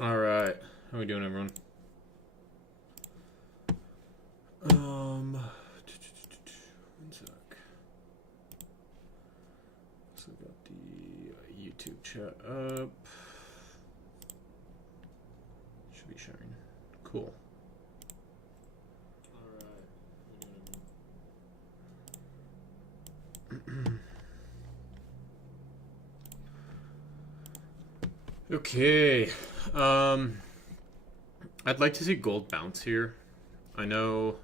All right. How we doing, everyone? One sec. So we got the YouTube chat up. Should be sharing. Cool. All right. How we doing, everyone? Okay. I'd like to see gold bounce here. I know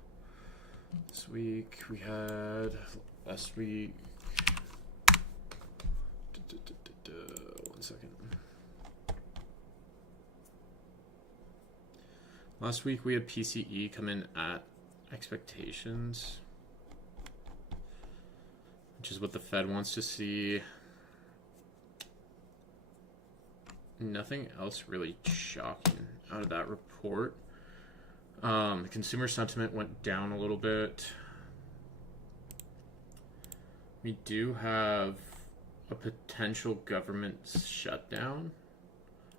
this week we had last week. One second. Last week we had PCE come in at expectations, which is what the Fed wants to see. Nothing else really shocking out of that report. Consumer sentiment went down a little bit. We do have a potential government shutdown.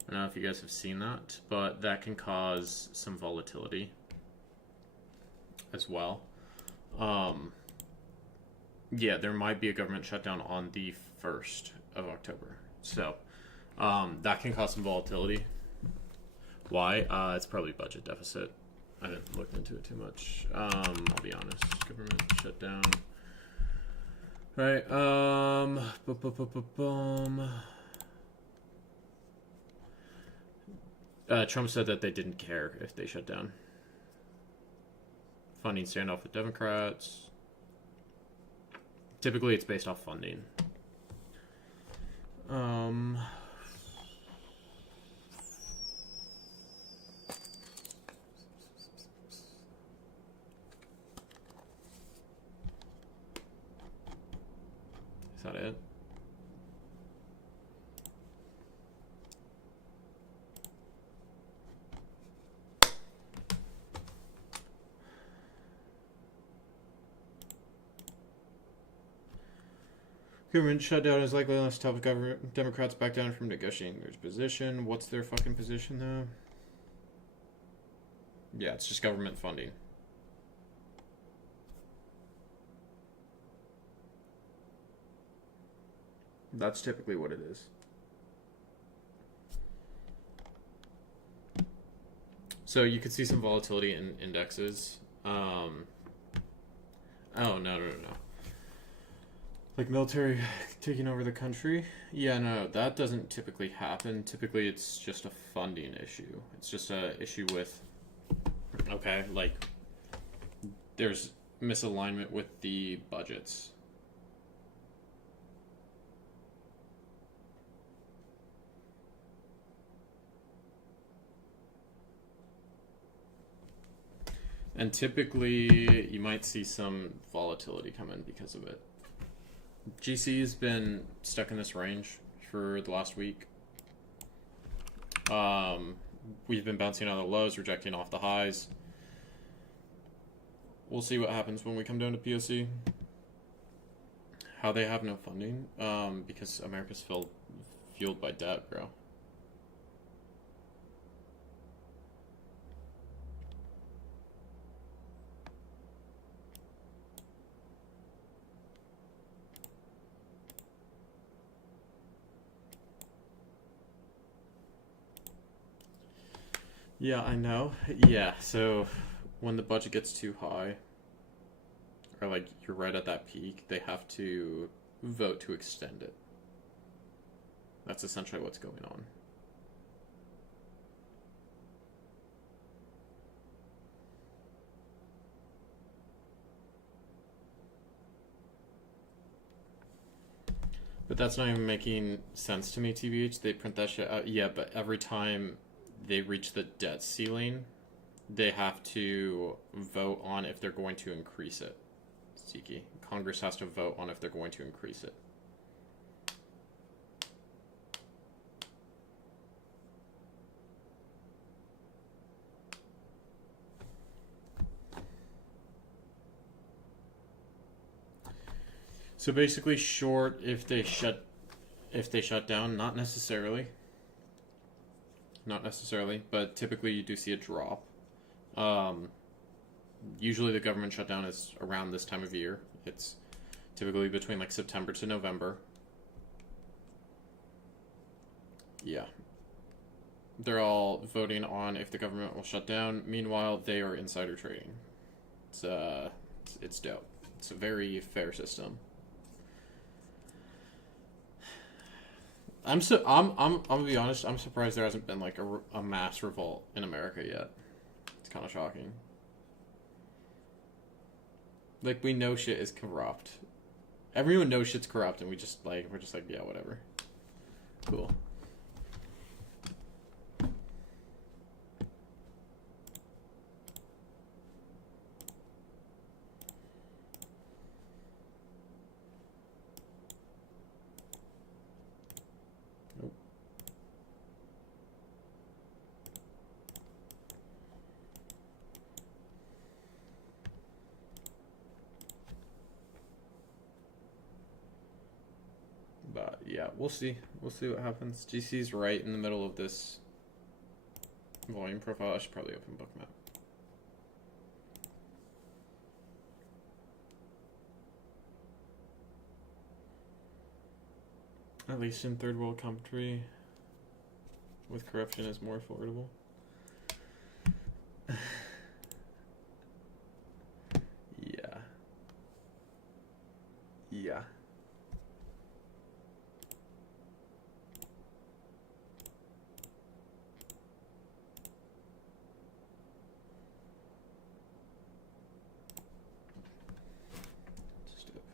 I don't know if you guys have seen that, but that can cause some volatility as well. Yeah, there might be a government shutdown on the 1st of October. So that can cause some volatility. Why? It's probably budget deficit. I didn't look into it too much. I'll be honest. Government shutdown. Right. Trump said that they didn't care if they shut down. Funding standoff with Democrats. Typically, it's based off funding. Is that it? Government shutdown is likely unless top government Democrats back down from negotiating their position. What's their fucking position though? Yeah, it's just government funding. That's typically what it is. So you could see some volatility in indexes. Oh, no. Like military taking over the country? Yeah, no, that doesn't typically happen. Typically, it's just a funding issue. It's just a issue with, okay, like, there's misalignment with the budgets. And typically, you might see some volatility come in because of it. GC has been stuck in this range for the last week. We've been bouncing out of the lows, rejecting off the highs. We'll see what happens when we come down to POC. How they have no funding? Because America's fueled by debt, bro. Yeah, I know. Yeah, so when the budget gets too high, or like you're right at that peak, they have to vote to extend it. That's essentially what's going on. But that's not even making sense to me, TBH. They print that shit out. Yeah, but every time they reach the debt ceiling, they have to vote on if they're going to increase it. Siki. Congress has to vote on if they're going to increase it. So basically short if they shut down, not necessarily. not necessarily, but typically you do see a drop. Usually the government shutdown is around this time of year. It's typically between like September to November. Yeah. They're all voting on if the government will shut down. Meanwhile, they are insider trading. It's dope. It's a very fair system. I'm gonna be honest. I'm surprised there hasn't been like a mass revolt in America yet. It's kind of shocking. Like, we know shit is corrupt. Everyone knows shit's corrupt, and we're just like, yeah, whatever. Cool. Nope. But yeah, we'll see. We'll see what happens. GC's right in the middle of this volume profile. I should probably open Bookmap. At least in third world country, with corruption is more affordable. Yeah. Yeah. Just open.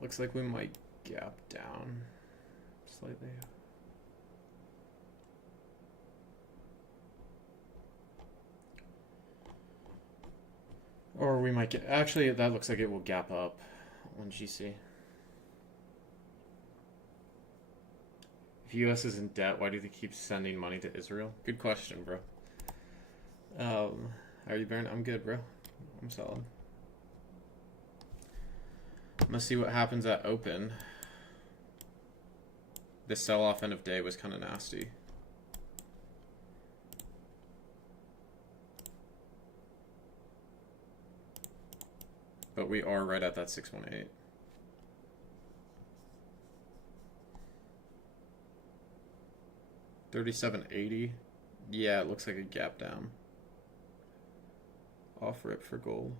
Looks like we might gap down slightly. Or we might get... Actually, that looks like it will gap up on GC. If US is in debt, why do they keep sending money to Israel? Good question, bro. How are you, Baron? I'm good, bro. I'm solid. Let's see what happens at open. The sell-off end of day was kind of nasty. But we are right at that 618. $37.80. Yeah, it looks like a gap down. Off rip for gold.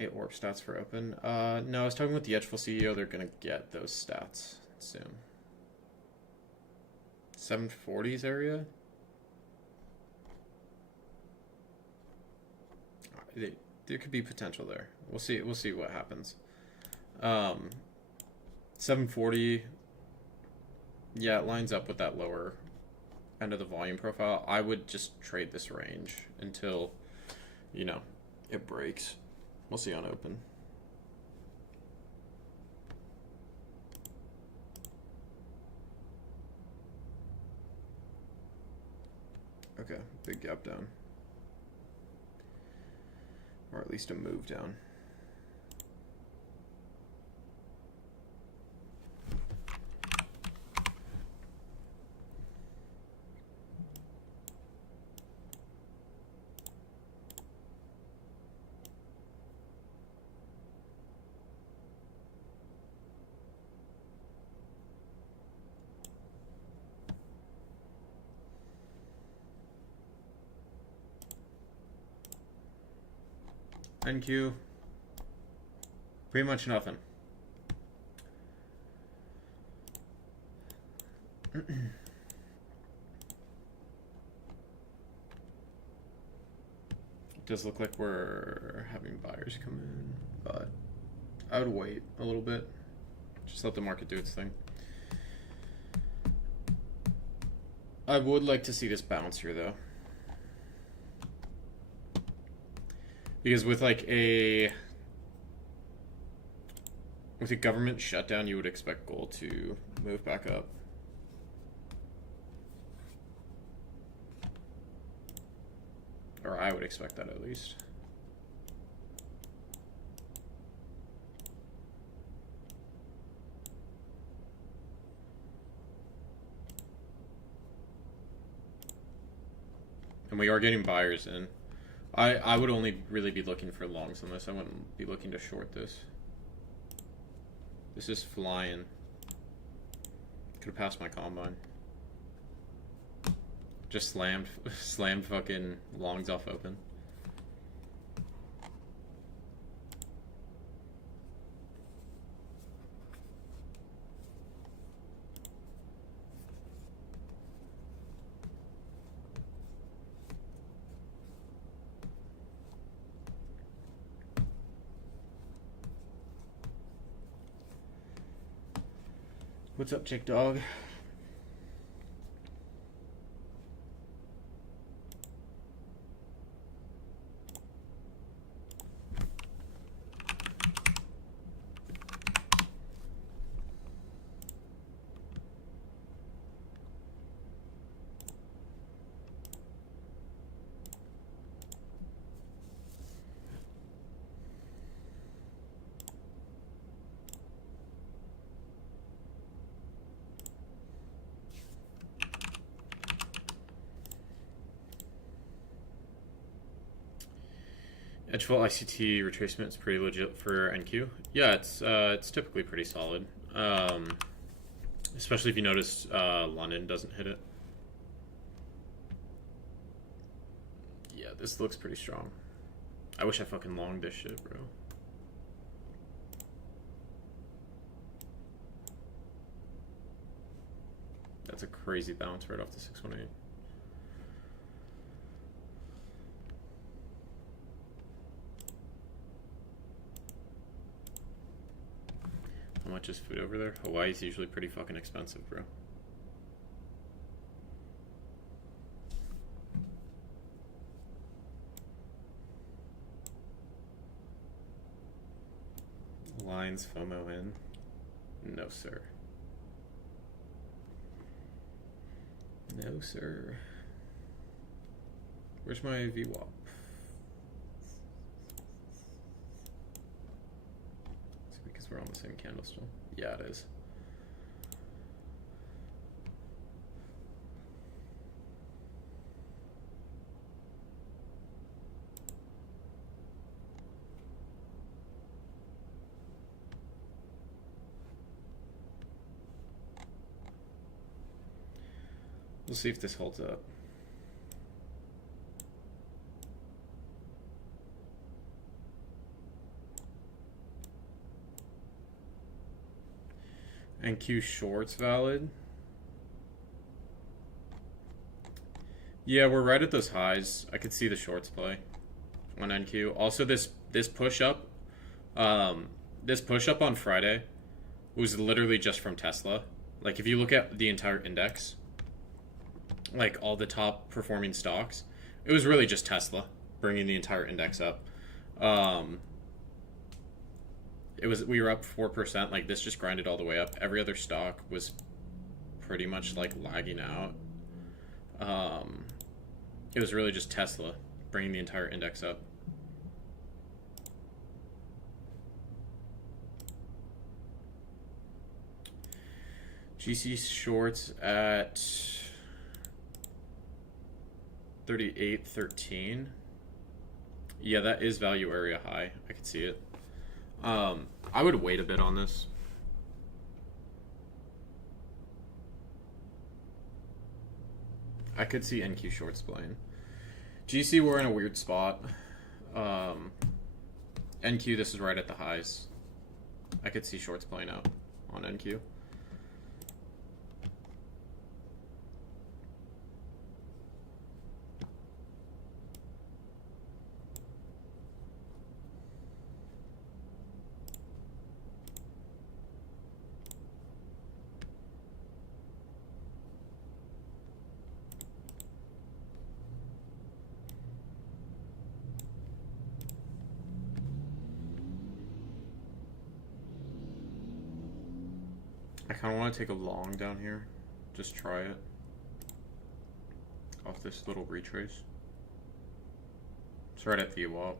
8 warp stats for open. No, I was talking with the Edgeful CEO. They're gonna get those stats soon. 740s area. There could be potential there. We'll see. We'll see what happens. 740. Yeah, it lines up with that lower end of the volume profile. I would just trade this range until, you know, it breaks. We'll see on open. Okay, big gap down. Or at least a move down. NQ. Pretty much nothing. It does look like we're having buyers come in, but I would wait a little bit. Just let the market do its thing. I would like to see this bounce here, though. Because with like a government shutdown, you would expect gold to move back up. or I would expect that at least. And we are getting buyers in. I would only really be looking for longs on this. I wouldn't be looking to short this. This is flying. Could have passed my combine. Just slammed fucking longs off open. What's up, chick dog? Edgefault ICT retracement is pretty legit for NQ. Yeah, it's typically pretty solid. Especially if you notice London doesn't hit it. Yeah, this looks pretty strong. I wish I fucking longed this shit, bro. That's a crazy bounce right off the 618. How much is food over there? Hawaii's usually pretty fucking expensive, bro. Lines FOMO in? No, sir. No, sir. Where's my VWAP? It's because we're on the same candle still. Yeah, it is. We'll see if this holds up. NQ shorts valid. Yeah, we're right at those highs. I could see the shorts play on NQ. Also, this push up, on Friday was literally just from Tesla. Like, if you look at the entire index, like all the top performing stocks, it was really just Tesla bringing the entire index up. We were up 4%. Like, this just grinded all the way up. Every other stock was pretty much like lagging out. It was really just Tesla bringing the entire index up. GC shorts at 38.13. Yeah, that is value area high. I can see it. I would wait a bit on this. I could see NQ shorts playing. GC, we're in a weird spot. NQ, this is right at the highs. I could see shorts playing out on NQ. I kind of want to take a long down here. Just try it. Off this little retrace. It's right at VWAP.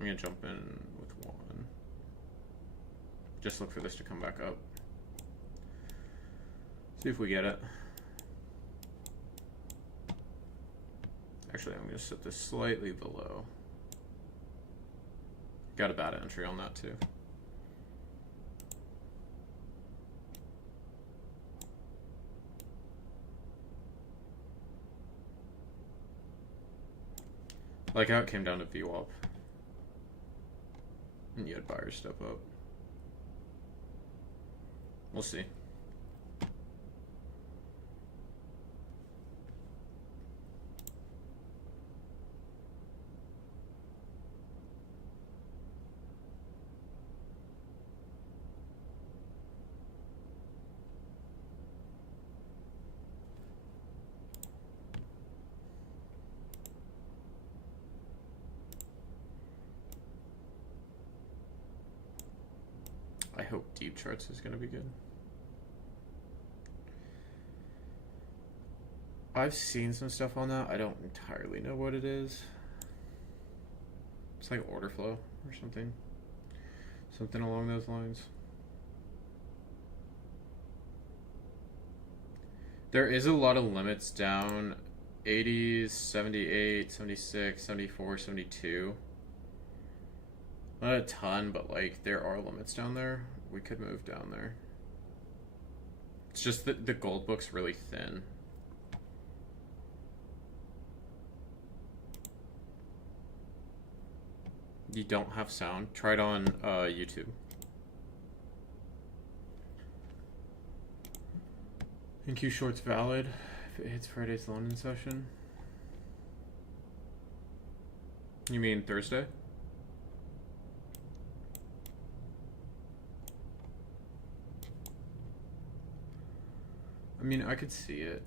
I'm gonna jump in with one. Just look for this to come back up. See if we get it. Actually, I'm gonna set this slightly below. Got a bad entry on that too. Like how it came down to VWAP. And you had buyers step up. We'll see. I hope deep charts is going to be good. I've seen some stuff on that. I don't entirely know what it is. It's like order flow or something. Something along those lines. There is a lot of limits down. 80s, 78, 76, 74, 72. Not a ton, but like there are limits down there. We could move down there. It's just that the gold book's really thin. You don't have sound. Try it on YouTube. NQ short's valid if it hits Friday's London session. You mean Thursday? I mean, I could see it.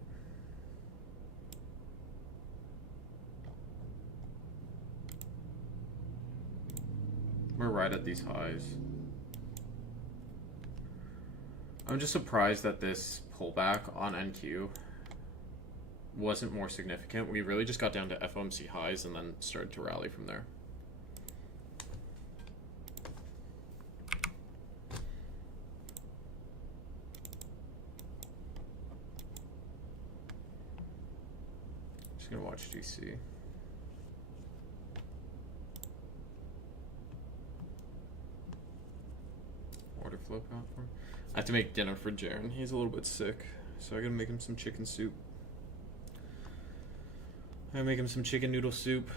We're right at these highs. I'm just surprised that this pullback on NQ wasn't more significant. We really just got down to FOMC highs and then started to rally from there. Just gonna watch GC. Order flow platform. I have to make dinner for Jaren. He's a little bit sick, so I gotta make him some chicken soup. I gotta make him some chicken noodle soup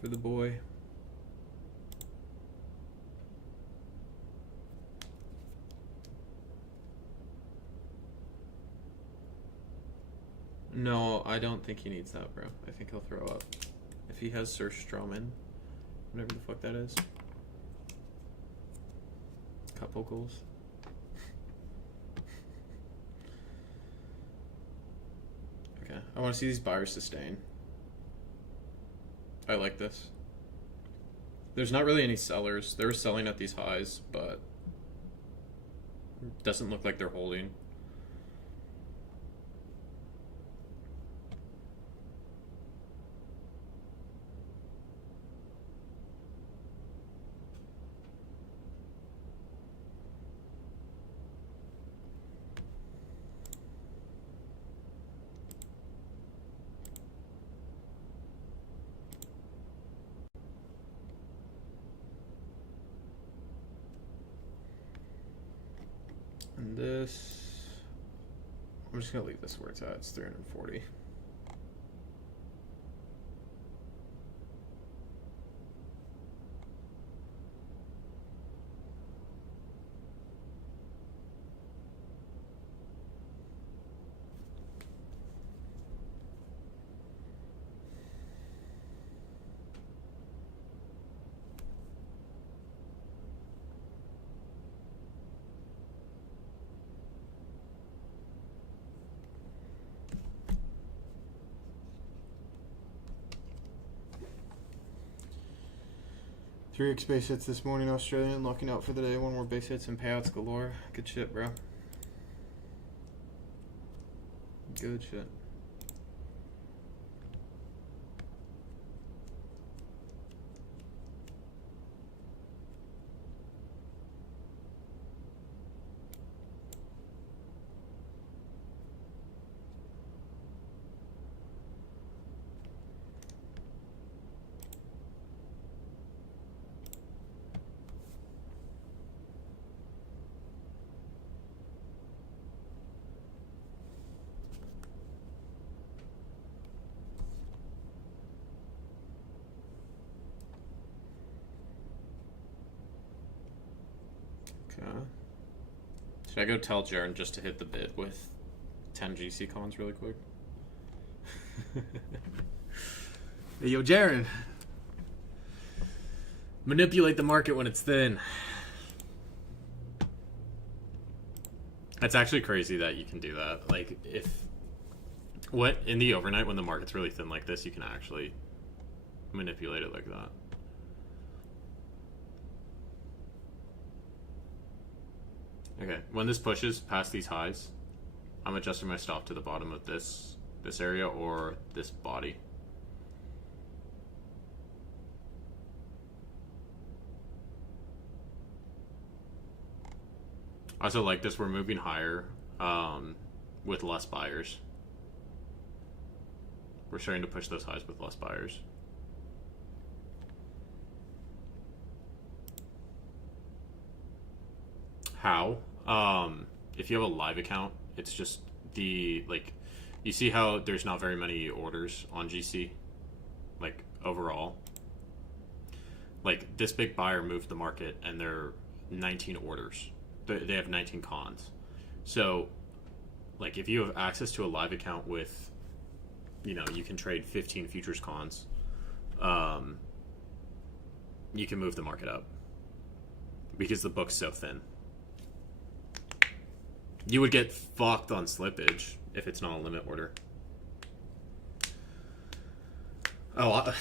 for the boy. No, I don't think he needs that, bro. I think he'll throw up. If he has Surströmming, whatever the fuck that is. Couple goals. Okay, I want to see these buyers sustain. I like this. There's not really any sellers. They're selling at these highs, but it doesn't look like they're holding. And this, I'm just gonna leave this where it's at. It's 340. Three base hits this morning, Australian. Locking out for the day. One more base hits and payouts galore. Good shit, bro. Good shit. Should I go tell Jaren just to hit the bid with 10 GC cons really quick? Hey, yo, Jaren. Manipulate the market when it's thin. It's actually crazy that you can do that. Like, in the overnight when the market's really thin like this, you can actually manipulate it like that. Okay, when this pushes past these highs, I'm adjusting my stop to the bottom of this area or this body. I also like this. We're moving higher with less buyers. We're starting to push those highs with less buyers. How? If you have a live account, it's just you see how there's not very many orders on GC, like overall. Like this big buyer moved the market and there are 19 orders. They have 19 cons. So, like if you have access to a live account with, you can trade 15 futures cons, you can move the market up because the book's so thin. You would get fucked on slippage if it's not a limit order. Oh,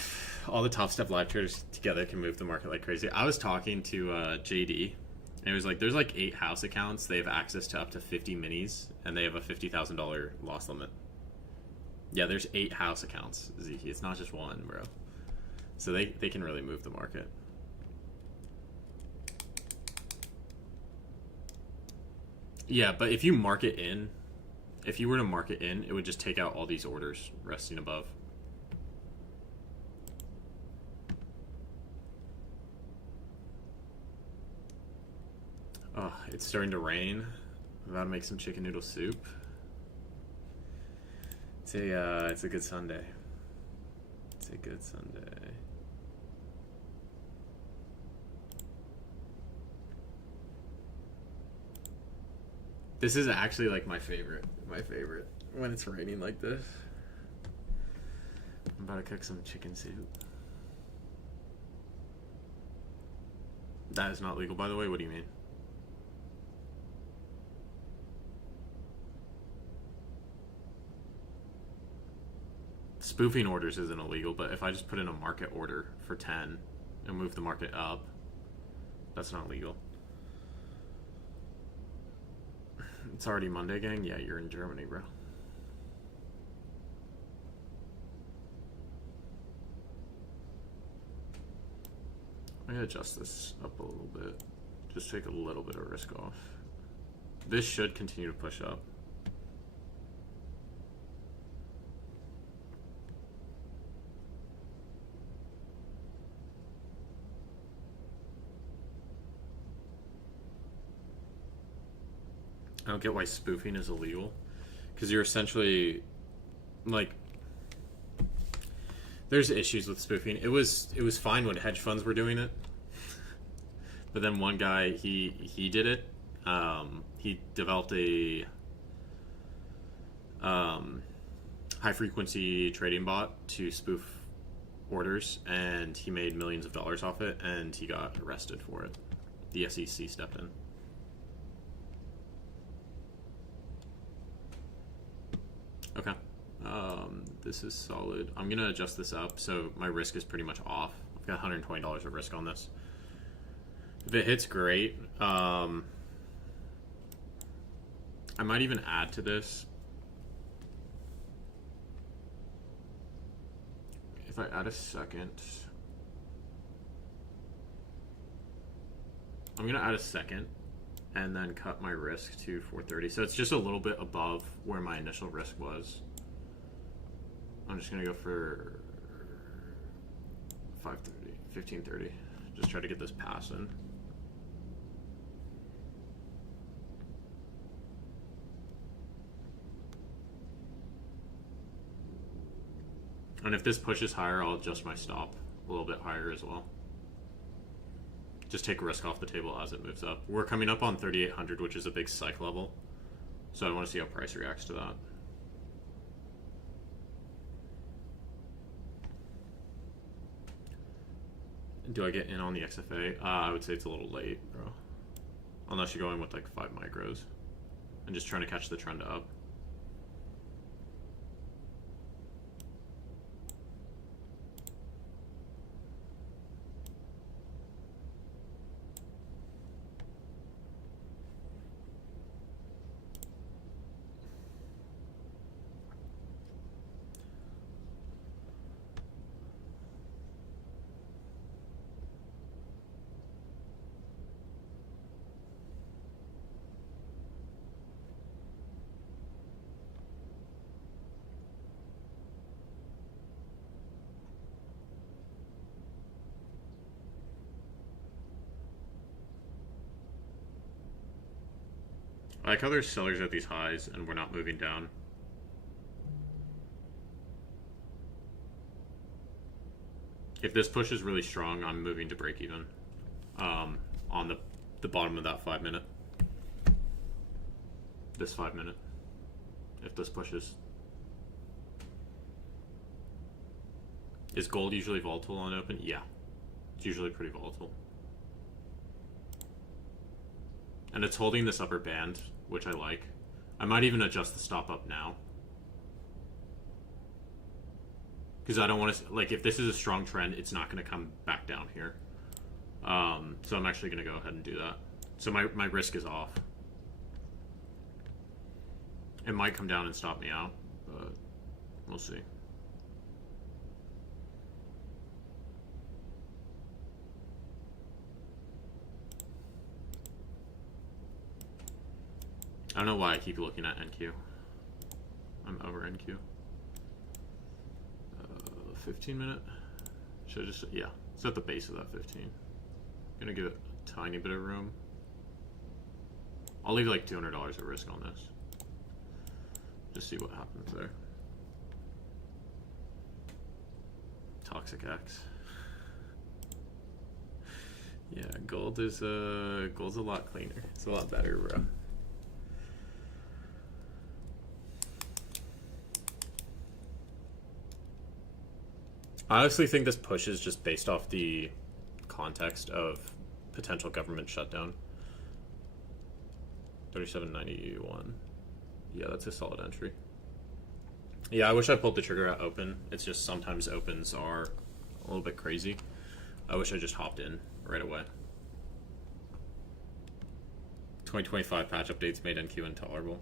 all the Top Step live traders together can move the market like crazy. I was talking to JD, and it was like there's like 8 house accounts. They have access to up to 50 minis, and they have a $50,000 loss limit. Yeah, there's 8 house accounts, Zeke. It's not just one, bro. So they can really move the market. Yeah, but if you were to mark it in, it would just take out all these orders resting above. Oh, it's starting to rain. I'm about to make some chicken noodle soup. It's a good Sunday. It's a good Sunday. This is actually like my favorite when it's raining like this. I'm about to cook some chicken soup. That is not legal, by the way. What do you mean? Spoofing orders isn't illegal, but if I just put in a market order for 10 and move the market up, that's not legal. It's already Monday, gang? Yeah, you're in Germany, bro. I'm gonna adjust this up a little bit. Just take a little bit of risk off. This should continue to push up. I don't get why spoofing is illegal, because you're essentially like, there's issues with spoofing. It was fine when hedge funds were doing it, but then one guy he did it. He developed a high frequency trading bot to spoof orders, and he made millions of dollars off it, and he got arrested for it. The SEC stepped in. Okay. This is solid. I'm gonna adjust this up so my risk is pretty much off. I've got $120 of risk on this. If it hits, great. I might even add to this. If I add a second, I'm gonna add a second and then cut my risk to 430. So it's just a little bit above where my initial risk was. I'm just gonna go for 530, 1530. Just try to get this pass in. And if this pushes higher, I'll adjust my stop a little bit higher as well. Just take risk off the table as it moves up. We're coming up on 3,800, which is a big psych level. So I want to see how price reacts to that. Do I get in on the XFA? I would say it's a little late, bro. Unless you're going with like 5 micros and just trying to catch the trend up. I like how there's sellers at these highs and we're not moving down. If this push is really strong, I'm moving to break even on the bottom of that 5 minute. This 5 minute. If this pushes. Is gold usually volatile on open? Yeah. It's usually pretty volatile. And it's holding this upper band, which I like. I might even adjust the stop up now. Because I don't want to... Like, if this is a strong trend, it's not going to come back down here. So I'm actually going to go ahead and do that. So my risk is off. It might come down and stop me out, but we'll see. I don't know why I keep looking at NQ. I'm over NQ. 15 minute? Should I just... Yeah, it's at the base of that 15. Gonna give it a tiny bit of room. I'll leave like $200 of risk on this. Just see what happens there. Toxic X. Yeah, gold's a lot cleaner. It's a lot better, bro. I honestly think this push is just based off the context of potential government shutdown. 37.91. Yeah, that's a solid entry. Yeah, I wish I pulled the trigger at open. It's just sometimes opens are a little bit crazy. I wish I just hopped in right away. 2025 patch updates made NQ intolerable.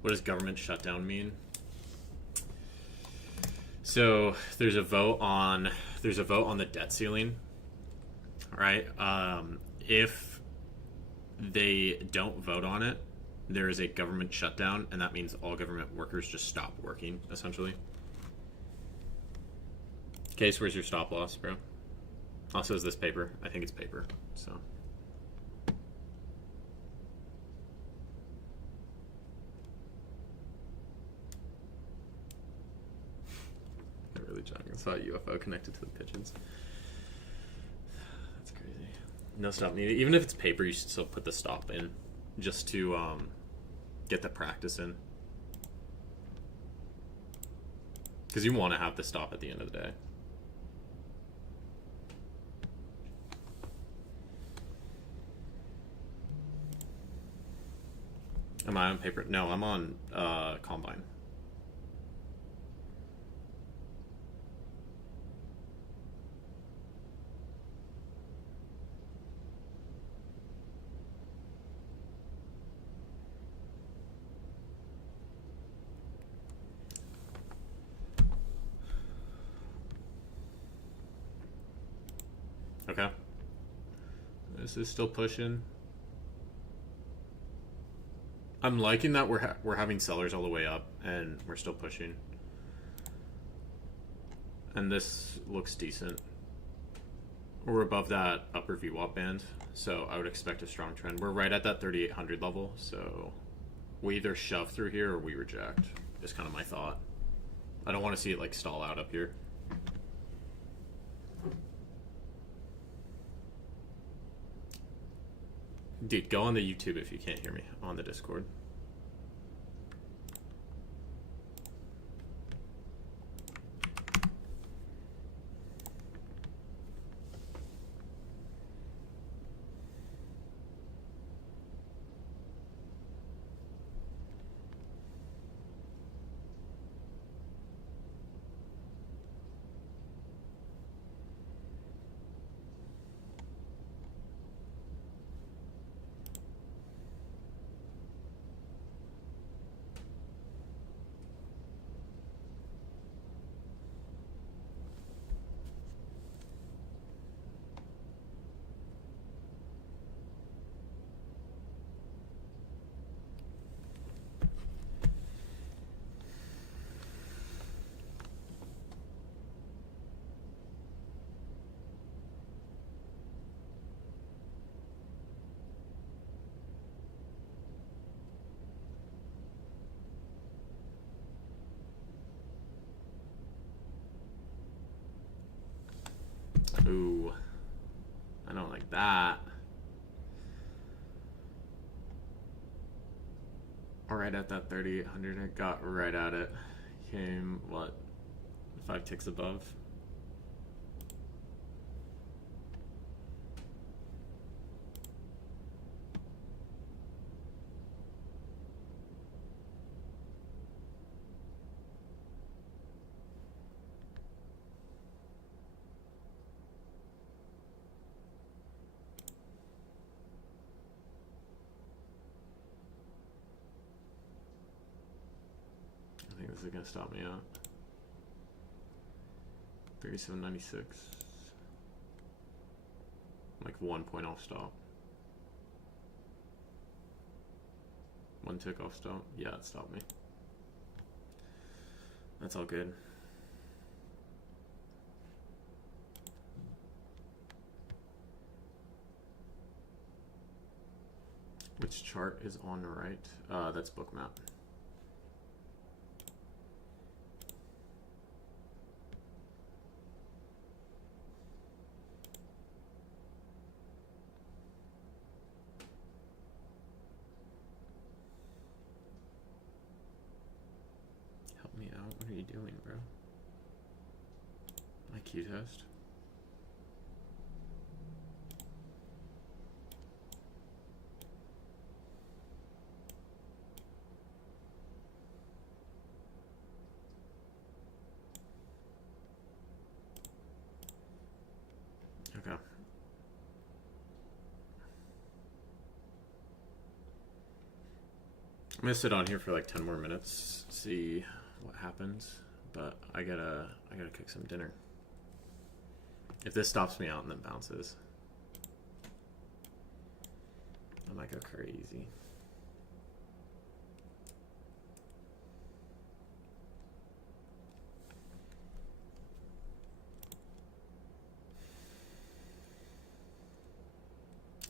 What does government shutdown mean? So there's a vote on the debt ceiling, right? If they don't vote on it, there is a government shutdown, and that means all government workers just stop working, essentially. Case, where's your stop loss, bro? Also, is this paper? I think it's paper, so. Really joking. I saw a UFO connected to the pigeons. That's crazy. No stop needed. Even if it's paper, you should still put the stop in, just to get the practice in. Because you want to have the stop at the end of the day. Am I on paper? No, I'm on Combine. Okay. This is still pushing. I'm liking that we're having sellers all the way up and we're still pushing. And this looks decent. We're above that upper VWAP band, so I would expect a strong trend. We're right at that 3,800 level, so we either shove through here or we reject, is kind of my thought. I don't want to see it like stall out up here. Dude, go on the YouTube if you can't hear me on the Discord. Ooh, I don't like that. Right at that 3,800, I got right at it. Came, what, 5 ticks above? I think this is gonna stop me out. 37.96. Like 1 point off stop. 1 tick off stop. Yeah, it stopped me. That's all good. Which chart is on the right? That's Bookmap. Help me out. What are you doing, bro? IQ test. Okay. I'm gonna sit on here for like 10 more minutes, see what happens, but I gotta cook some dinner. If this stops me out and then bounces, I might go crazy.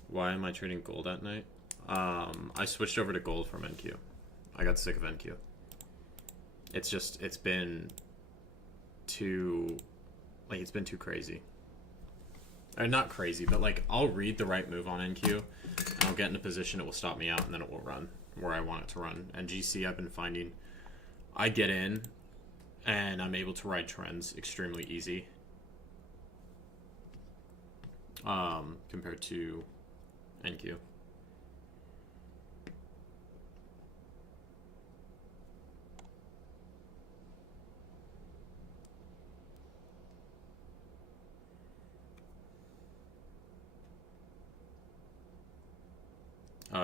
Why am I trading gold at night? I switched over to gold from NQ. I got sick of NQ. It's been too crazy. Or not crazy, but like I'll read the right move on NQ and I'll get in a position, it will stop me out and then it will run where I want it to run. And GC, I've been finding I get in and I'm able to ride trends extremely easy. Compared to NQ.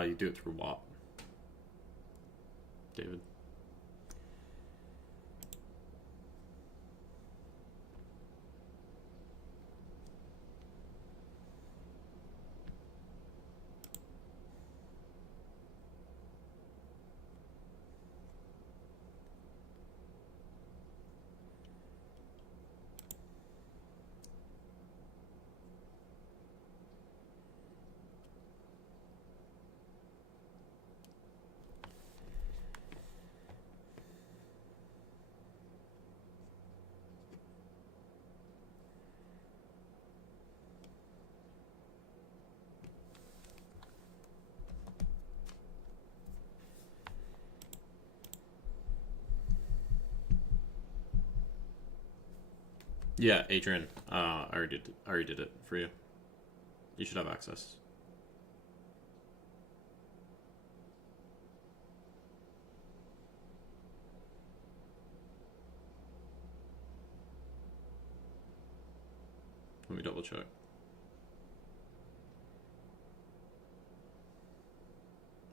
You do it through WAP, David. Yeah, Adrian. I already did it for you. You should have access. Let me double check.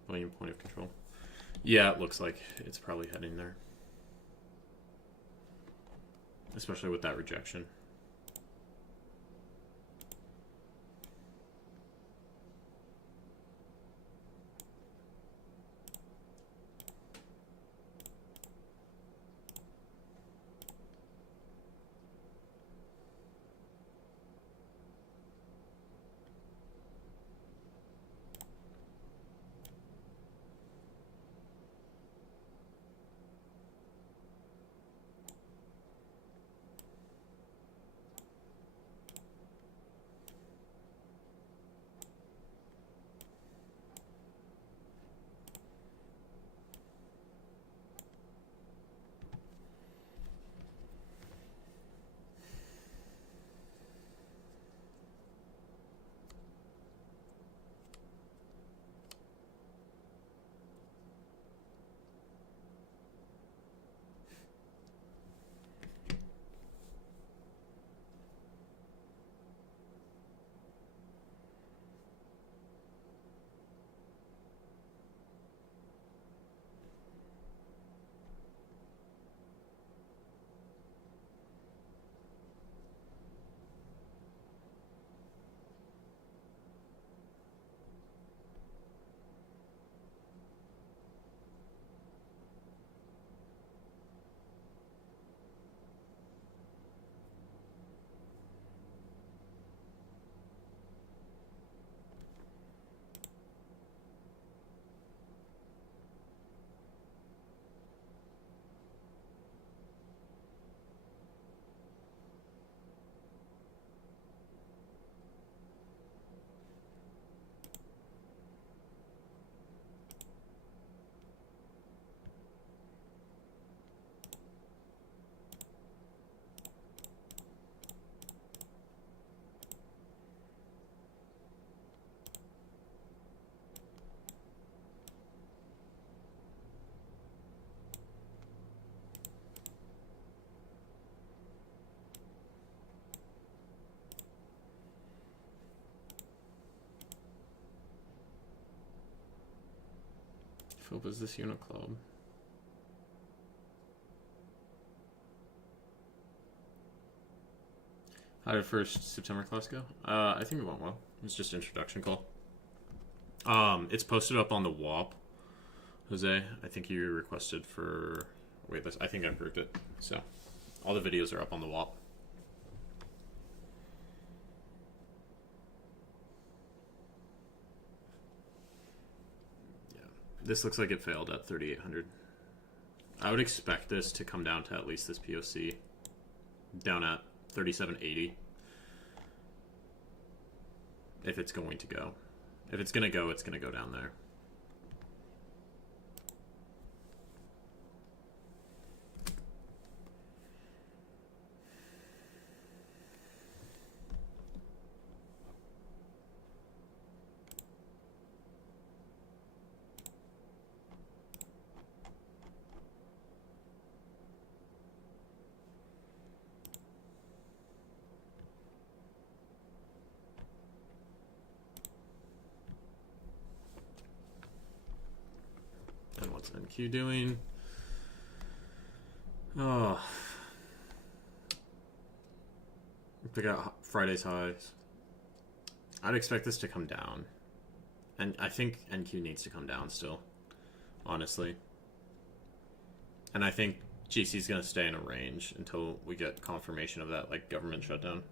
Volume point of control. Yeah, it looks like it's probably heading there. Especially with that rejection. Philip, is this Unit Club? How did first September class go? I think it went well. It was just an introduction call. It's posted up on the WAP, Jose. I think you requested for. Wait, I think I approved it. So, all the videos are up on the WAP. Yeah, this looks like it failed at 3,800. I would expect this to come down to at least this POC, down at 3,780. If it's going to go. If it's going to go, it's going to go down there. And what's NQ doing? Oh. They got Friday's highs. I'd expect this to come down. And I think NQ needs to come down still. Honestly. And I think GC's going to stay in a range until we get confirmation of that, like, government shutdown.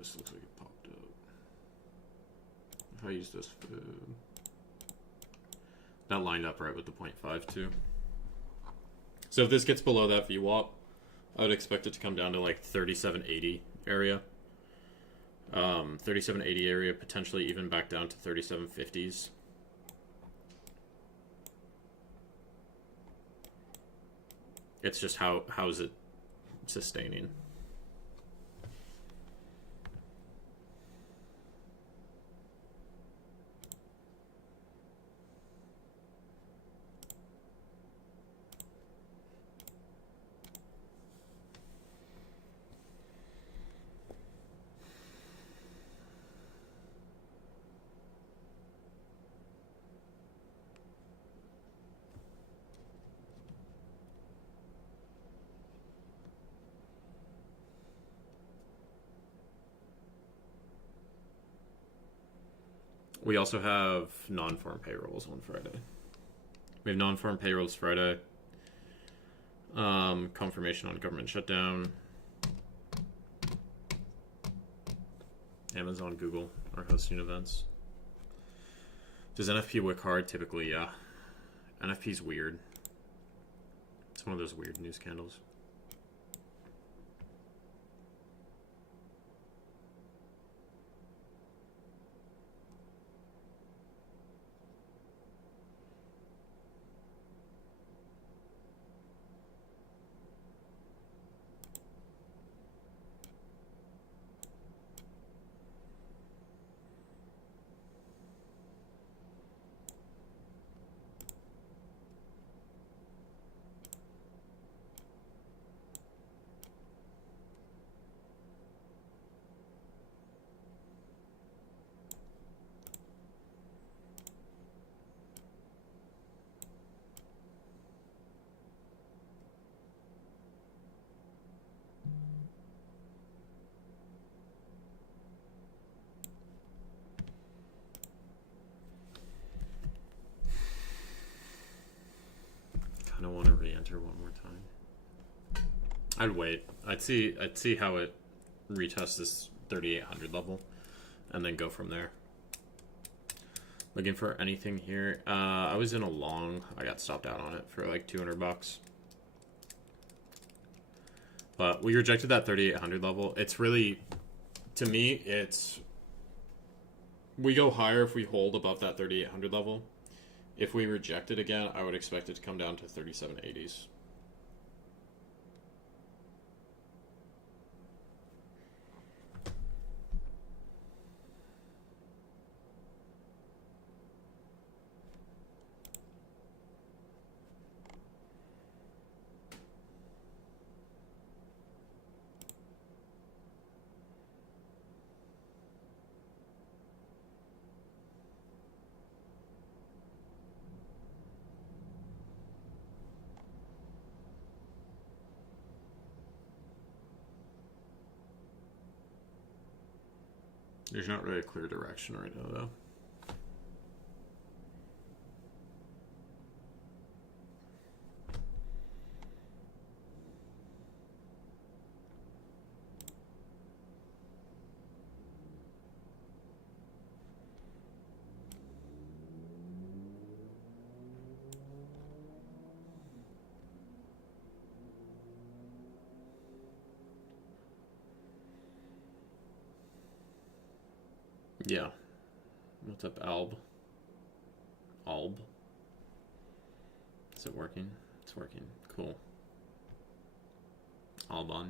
this looks like it popped up. If I use this food, that lined up right with the 0.5 too. So if this gets below that VWAP, I would expect it to come down to like 3780 area. 3780 area, potentially even back down to 3750s. It's just how is it sustaining? We also have non-farm payrolls on Friday. We have non-farm payrolls Friday. Confirmation on government shutdown. Amazon, Google are hosting events. Does NFP wick hard? Typically, yeah. NFP's weird. It's one of those weird news candles. I want to re-enter one more time. I'd wait. I'd see how it retests this 3800 level, and then go from there. Looking for anything here. I was in a long. I got stopped out on it for like $200. But we rejected that 3800 level. It's really, to me, it's. We go higher if we hold above that 3800 level. If we reject it again, I would expect it to come down to 3780s. There's not really a clear direction right now, though. Yeah. What's up, Alb? Alb? Is it working? It's working. Cool. Albon.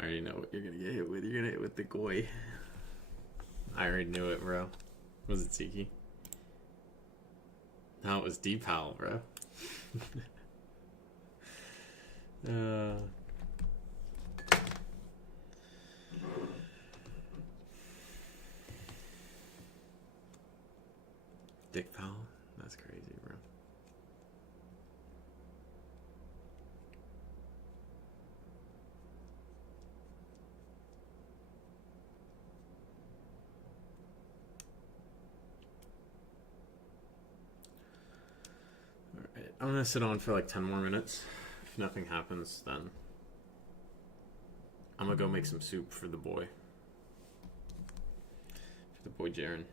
I already know what you're gonna get hit with. You're gonna hit with the Goi. I already knew it, bro. Was it Tiki? No, it was D-Pal, bro. Dick Pal? That's crazy, bro. I'm gonna sit on for like 10 more minutes. If nothing happens, then I'm gonna go make some soup for the boy. For the boy Jaren.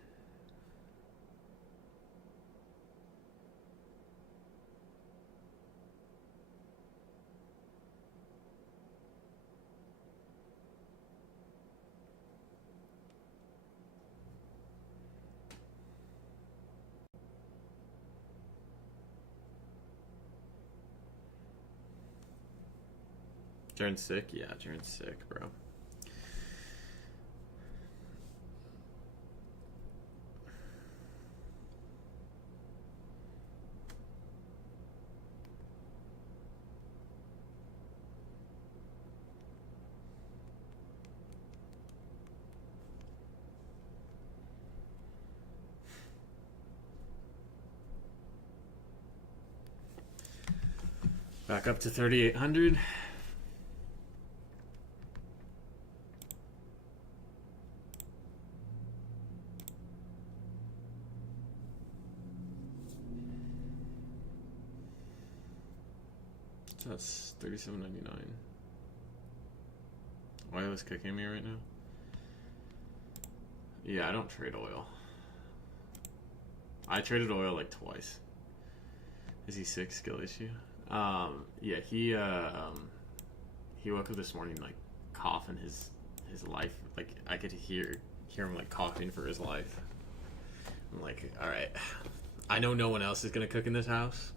Jaren's sick? Yeah, Jaren's sick, bro. Back up to 3,800. That's $37.99. Oil is kicking me right now. Yeah, I don't trade oil. I traded oil like twice. Is he sick? Skill issue? Yeah, he woke up this morning like coughing his life. Like I could hear him like coughing for his life. I'm like, all right, I know no one else is gonna cook in this house,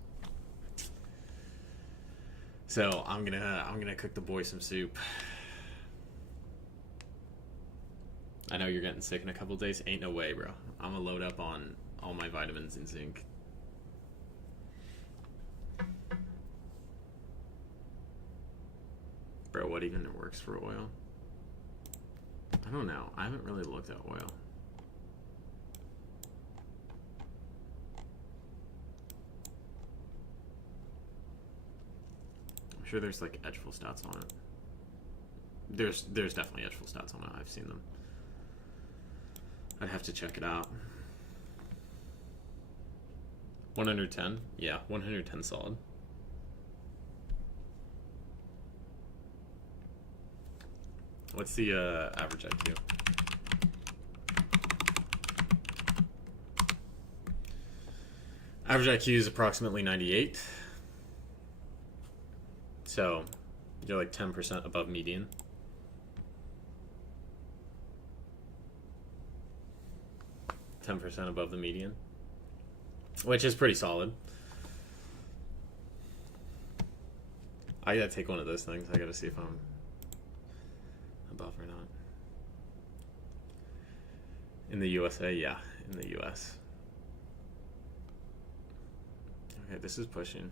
so I'm gonna cook the boy some soup. I know you're getting sick in a couple days. Ain't no way, bro. I'm gonna load up on all my vitamins and zinc. Bro, what even works for oil? I don't know. I haven't really looked at oil. I'm sure there's like Edgeful stats on it. There's definitely Edgeful stats on it. I've seen them. I'd have to check it out. 110? Yeah, 110 solid. What's the average IQ? Average IQ is approximately 98. So, you're like 10% above median. Above the median, which is pretty solid. I gotta take one of those things. I gotta see if I'm above or not. In the USA, yeah, in the US. Okay, this is pushing.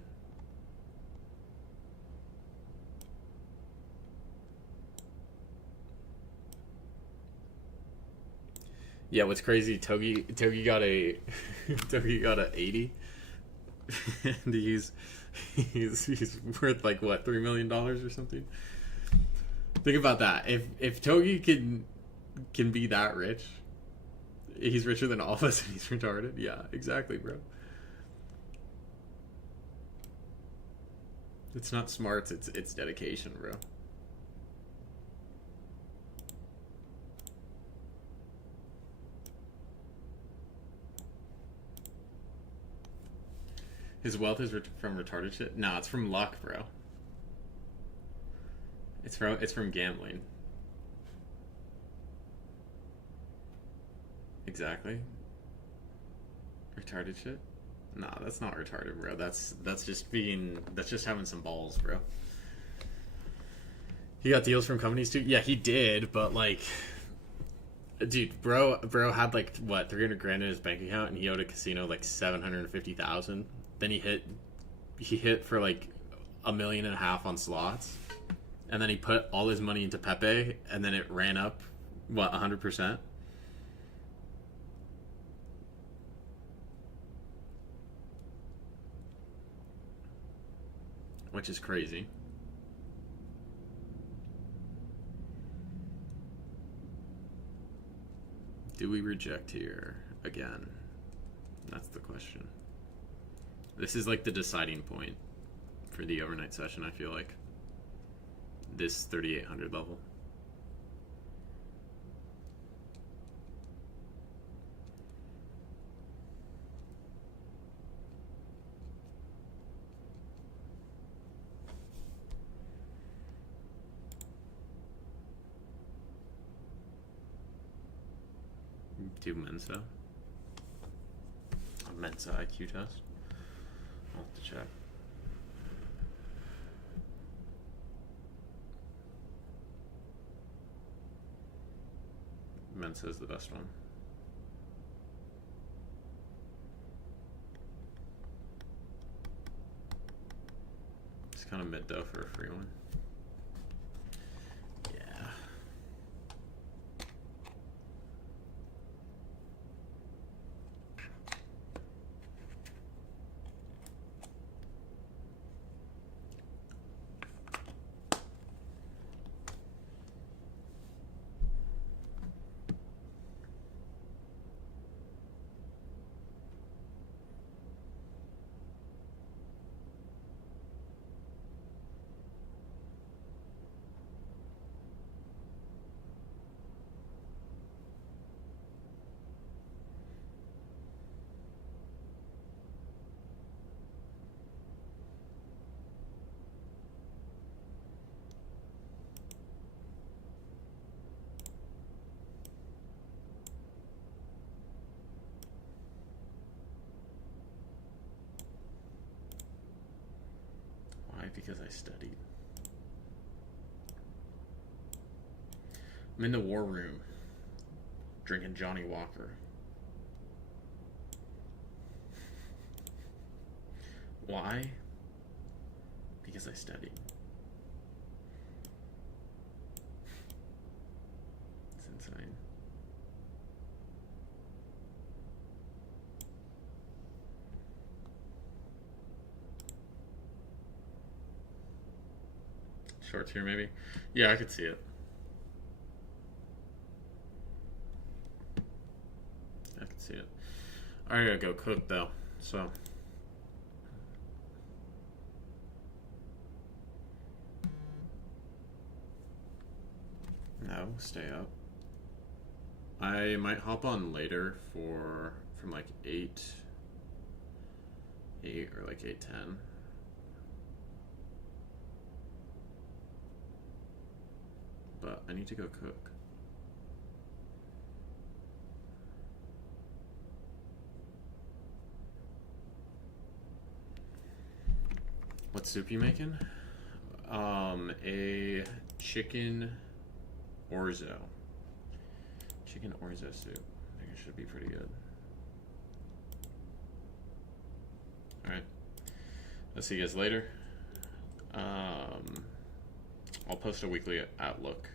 Yeah, what's crazy? Togi got a Togi got a 80, and he's worth like what, $3 million or something. Think about that. If Togi can be that rich, he's richer than all of us, and he's retarded. Yeah, exactly, bro. It's not smarts. It's dedication, bro. His wealth is from retarded shit? Nah, it's from luck, bro. It's from gambling. Exactly. Retarded shit? Nah, that's not retarded, bro. That's just having some balls, bro. He got deals from companies too? Yeah, he did, but like, dude, bro had like what, 300 grand in his bank account, and he owed a casino like 750,000. Then he hit for like $1.5 million on slots, and then he put all his money into Pepe, and then it ran up, what, 100%? Which is crazy. Do we reject here again? That's the question. This is like the deciding point for the overnight session, I feel like. This 3,800 level. Do Mensa. A Mensa IQ test. I'll have to check. Mensa is the best one. It's kind of mid though for a free one. Yeah. Why? Because I studied. I'm in the war room, drinking Johnny Walker. Why? Because I studied. It's insane. Shorts here, maybe? Yeah, I could see it. I could see it. I gotta go cook, though, so... No, stay up. I might hop on later from like 8 or like 8:10. But I need to go cook. What soup you making? A chicken orzo. Chicken orzo soup. I think it should be pretty good. Alright. I'll see you guys later. I'll post a weekly outlook